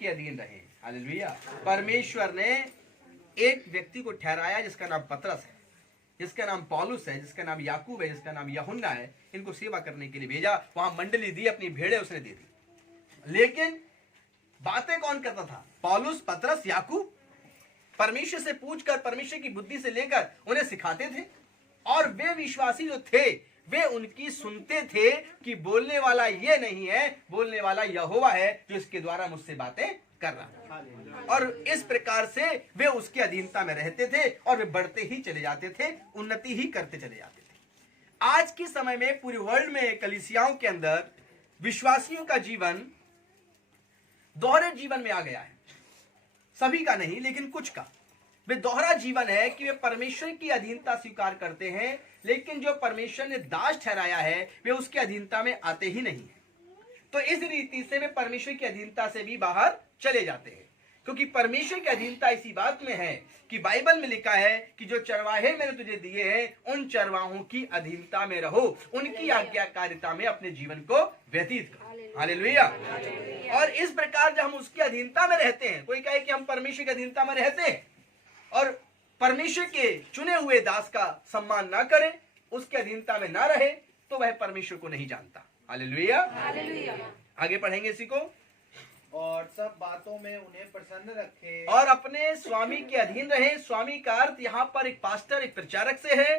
अधीन रहे। हालेलुया। परमेश्वर ने एक व्यक्ति को ठहराया जिसका नाम पतरस है, जिसका नाम पौलुस है, जिसका नाम याकूब है, जिसका नाम यूहन्ना है। इनको सेवा करने के लिए भेजा, वहां मंडली दी, अपनी भेड़े उसने दे दी। लेकिन बातें कौन करता था? पौलुस, पतरस, याकूब परमेश्वर से पूछकर, परमेश्वर की बुद्धि से लेकर उन्हें सिखाते थे, और वे विश्वासी जो थे वे उनकी सुनते थे कि बोलने वाला ये नहीं है, बोलने वाला यहोवा है जो इसके द्वारा मुझसे बातें कर रहा है। और इस प्रकार से वे उसकी अधीनता में रहते थे और वे बढ़ते ही चले जाते थे, उन्नति ही करते चले जाते थे। आज के समय में पूरे वर्ल्ड में कलीसियाओं के अंदर विश्वासियों का जीवन दोहरे जीवन में आ गया है। सभी का नहीं, लेकिन कुछ का। वे दोहरा जीवन है कि वे परमेश्वर की अधीनता स्वीकार करते हैं, लेकिन जो परमेश्वर ने दास ठहराया है वे उसकी अधीनता में आते ही नहीं है। तो इस रीति से वे परमेश्वर की अधीनता से भी बाहर चले जाते हैं, क्योंकि परमेश्वर की अधीनता इसी बात में है कि बाइबल में लिखा है कि जो चरवाहे मैंने तुझे दिए हैं उन चरवाहों की अधीनता में रहो, उनकी आज्ञाकारिता में अपने जीवन को व्यतीत करो। हालेलुया। और इस प्रकार जब हम उसकी अधीनता में रहते हैं, कोई कहे कि हम परमेश्वर की अधीनता में रहते हैं और परमेश्वर के चुने हुए दास का सम्मान ना करे, उसकी अधीनता में ना रहे, तो वह परमेश्वर को नहीं जानता। हालेलुया। आगे पढ़ेंगे इसी को। और सब बातों में उन्हें प्रसन्न रखे, और अपने स्वामी के अधीन रहे। स्वामी का अर्थ यहाँ पर एक पास्टर, एक प्रचारक से है,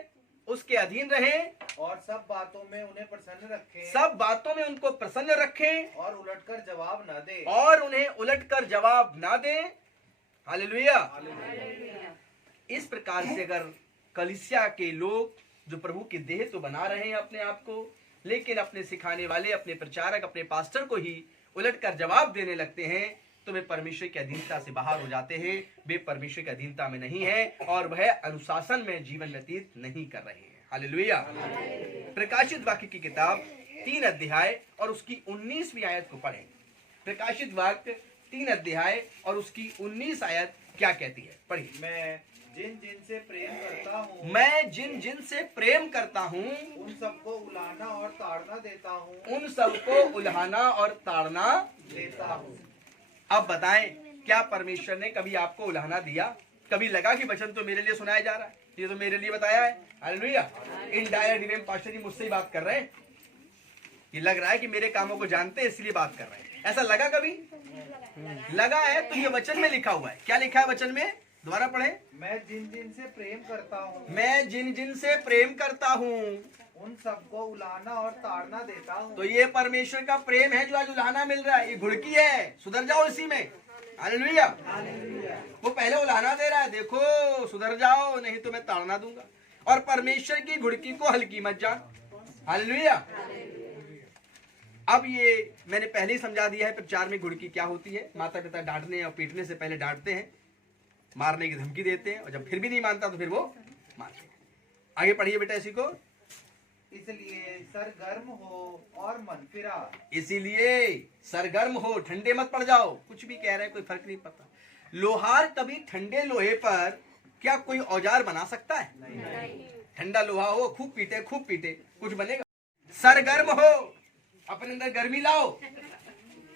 उसके अधीन रहें, और सब बातों में उन्हें प्रसन्न रखें, सब बातों में उनको प्रसन्न रखें, और उलटकर जवाब न दे। और उन्हें उलटकर जवाब ना दें। हालेलुया। इस प्रकार से अगर कलीसिया के लोग जो प्रभु की देह तो बना रहे हैं अपने आप को, लेकिन अपने सिखाने वाले, अपने प्रचारक, अपने पास्टर को ही उलटकर जवाब देने लगते हैं, तो वे परमेश्वर की अधीनता से बाहर हो जाते हैं। वे परमेश्वर की अधीनता में नहीं है और वह अनुशासन में जीवन व्यतीत नहीं कर रहे हैं। हालेलुया। प्रकाशित वाक्य की किताब 3 अध्याय और उसकी 19वीं आयत को पढ़ें। प्रकाशित वाक्य 3 अध्याय और उसकी 19 आयत क्या कहती है, पढ़िए। मैं जिन जिन से प्रेम करता हूँ, मैं जिन जिन से प्रेम करता हूँ, उन सबको उलाहना और ताड़ना देता हूँ, उन सबको उल्हाना और ताड़ना देता हूँ। अब बताएं, क्या परमेश्वर ने कभी आपको उल्हाना दिया? कभी लगा कि वचन तो मेरे लिए सुनाया जा रहा है, ये तो मेरे लिए बताया है? हालेलुया। इनडायरेक्ट वे पास्टर जी मुझसे ही बात कर रहे हैं, ये लग रहा है कि मेरे कामों को जानते हैं इसलिए बात कर रहे हैं। ऐसा लगा कभी? लगा है तो ये वचन में लिखा हुआ है। क्या लिखा है वचन में? दोबारा पढ़ें। मैं जिन जिन से प्रेम करता हूँ, मैं जिन जिन से प्रेम करता हूँ, उन सबको उलाहना और ताड़ना देता हूँ। तो ये परमेश्वर का प्रेम है जो आज उल्हाना मिल रहा है। ये घुड़की है, सुधर जाओ इसी में। हालेलुया। वो पहले उल्हाना दे रहा है, देखो सुधर जाओ नहीं तो मैं ताड़ना दूंगा। और परमेश्वर की घुड़की को हल्की मत जान। हालेलुया। अब ये मैंने पहले ही समझा दिया है प्रचार में घुड़की क्या होती है। माता पिता डांटने और पीटने से पहले डांटते हैं, मारने की धमकी देते हैं, और जब फिर भी नहीं मानता तो फिर वो मारते हैं। आगे पढ़िए बेटा इसी को। इसलिए सरगर्म हो और मन फिरा। इसीलिए सरगर्म हो, ठंडे मत पड़ जाओ। कुछ भी कह रहे हैं, कोई फर्क नहीं पड़ता। लोहार कभी ठंडे लोहे पर क्या कोई औजार बना सकता है? नहीं। ठंडा लोहा हो, खूब पीटे कुछ बनेगा? सरगर्म हो, अपने अंदर गर्मी लाओ।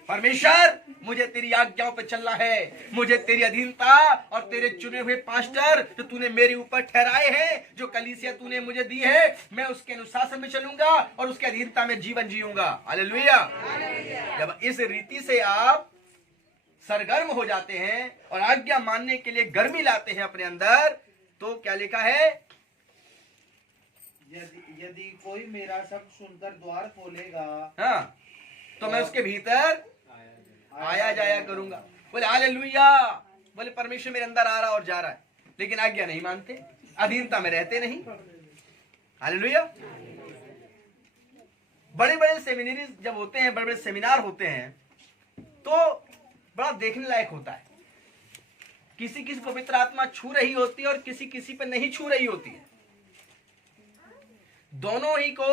परमेश्वर मुझे तेरी आज्ञाओं पे चलना है, मुझे तेरी अधीनता और तेरे चुने हुए पास्टर जो तूने मेरे ऊपर ठहराए हैं, जो कलीसिया तूने मुझे दी है, मैं उसके अनुशासन में चलूंगा और उसके अधीनता में जीवन जीऊंगा। हालेलुया। जब इस रीति से आप सरगर्म हो जाते हैं और आज्ञा मानने के लिए गर्मी लाते हैं अपने अंदर, तो क्या लिखा है? यदि कोई मेरा शब्द सुनकर द्वार खोलेगा, हाँ, तो मैं उसके भीतर आया जाया करूंगा। बोले हालेलुया। बोले परमेश्वर मेरे अंदर आ रहा और जा रहा है, लेकिन आज्ञा नहीं मानते, अधीनता में रहते नहीं। हालेलुया। बड़े बड़े सेमिनारी जब होते हैं, बड़े बड़े सेमिनार होते हैं, तो बड़ा देखने लायक होता है। किसी किसी पवित्र आत्मा छू रही होती है और किसी किसी पे नहीं छू रही होती है। दोनों ही को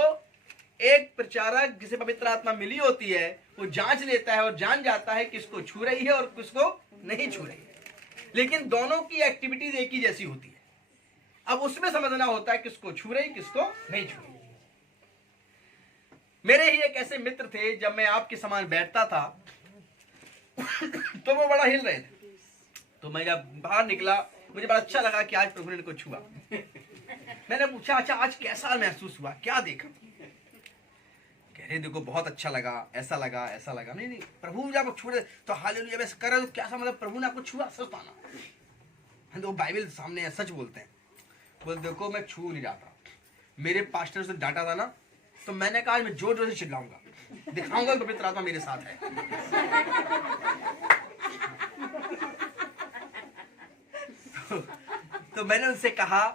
एक प्रचारक जिसे पवित्र आत्मा मिली होती है, वो जांच लेता है और जान जाता है किसको छू रही है और किसको नहीं छू रही है। लेकिन दोनों की एक्टिविटीज एक ही जैसी होती है। अब उसमें समझना होता है किसको छू रही, किसको नहीं छू रही। मेरे ही एक ऐसे मित्र थे, जब मैं आपके समान बैठता था तो वो बड़ा हिल रहे थे। तो मैं जब बाहर निकला, मुझे बड़ा अच्छा लगा कि आज प्रभु ने इनको छुआ। मैंने पूछा, अच्छा आज कैसा महसूस हुआ, क्या देखा? कह रहे देखो बहुत अच्छा लगा, ऐसा लगा, ऐसा लगा। नहीं, प्रभु जब छू रहे तो हालेलुया वैसे कर रहे तो क्या सा मतलब प्रभु ने आपको छुआ? सच पाना तो बाइबल सामने है, सच बोलते हैं। बोल देखो मैं छू नहीं जाता। मेरे पास्टर से डांटा था ना, तो मैंने कहा मैं जोर जोर से चिल्लाऊंगा, दिखाऊंगा पवित्र आत्मा मेरे साथ है। तो मैंने उनसे कहा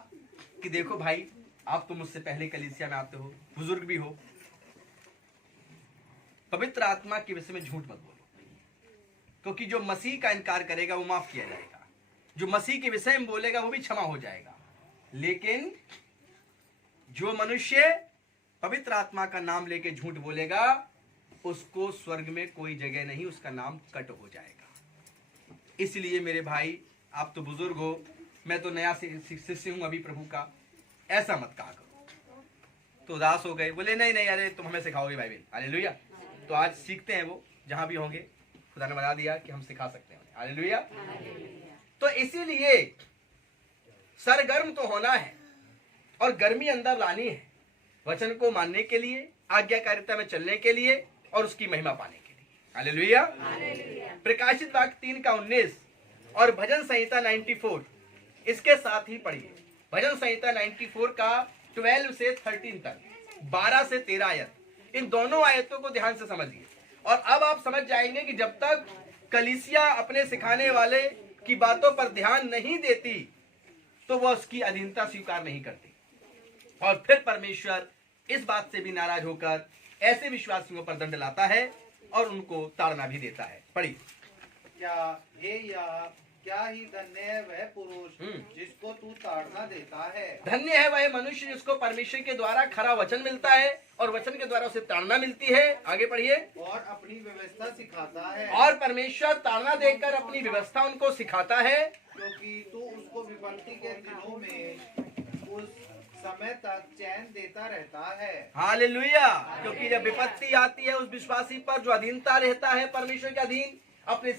कि देखो भाई, आप तो मुझसे पहले कलीसिया में आते हो, बुजुर्ग भी हो, पवित्र आत्मा के विषय में झूठ मत बोलो, क्योंकि जो मसीह का इनकार करेगा वो माफ किया जाएगा, जो मसीह के विषय में बोलेगा वो भी क्षमा हो जाएगा। लेकिन जो मनुष्य पवित्र आत्मा का नाम लेके झूठ बोलेगा, उसको स्वर्ग में कोई जगह नहीं, उसका नाम कट हो जाएगा। इसलिए मेरे भाई, आप तो बुजुर्ग हो, मैं तो नया शिष्य हूं अभी प्रभु का, ऐसा मत कहा करो। तो उदास हो गए, बोले नहीं नहीं, अरे तुम हमें सिखाओगे बाइबल। हालेलुया। तो आज सीखते हैं, वो जहां भी होंगे खुदा ने बता दिया कि हम सिखा सकते हैं। हालेलुया। तो इसीलिए सरगर्म तो होना है और गर्मी अंदर लानी है, वचन को मानने के लिए, आज्ञाकारिता में चलने के लिए और उसकी महिमा पाने के लिए। हालेलुया। प्रकाशित वाक्य 3:19 और भजन संहिता 94, इसके साथ ही पढ़िए। भजन संहिता 94 का 12 से 13 तक, 12 से 13 आयत, इन दोनों आयतों को ध्यान से समझिए। और अब आप समझ जाएंगे कि जब तक कलीसिया अपने सिखाने वाले की बातों पर ध्यान नहीं देती तो वह उसकी अधीनता स्वीकार नहीं करती, और फिर परमेश्वर इस बात से भी नाराज होकर ऐसे विश्वासियों पर दंड लाता है और उनको ताड़ना भी देता है। पढ़िए। क्या ही धन्य है वह पुरुष जिसको तू ताड़ना देता है। धन्य है वह मनुष्य जिसको परमेश्वर के द्वारा खरा वचन मिलता है और वचन के द्वारा उसे ताड़ना मिलती है। आगे पढ़िए। और अपनी व्यवस्था सिखाता है। और परमेश्वर ताड़ना देकर अपनी व्यवस्था उनको सिखाता है, क्योंकि तू उसको विपत्ति के दिनों में उस समय तक चैन देता रहता है। हालेलुया। क्योंकि जब विपत्ति आती है उस विश्वासी पर जो अधीनता रहता है परमेश्वर के अधीन, अपने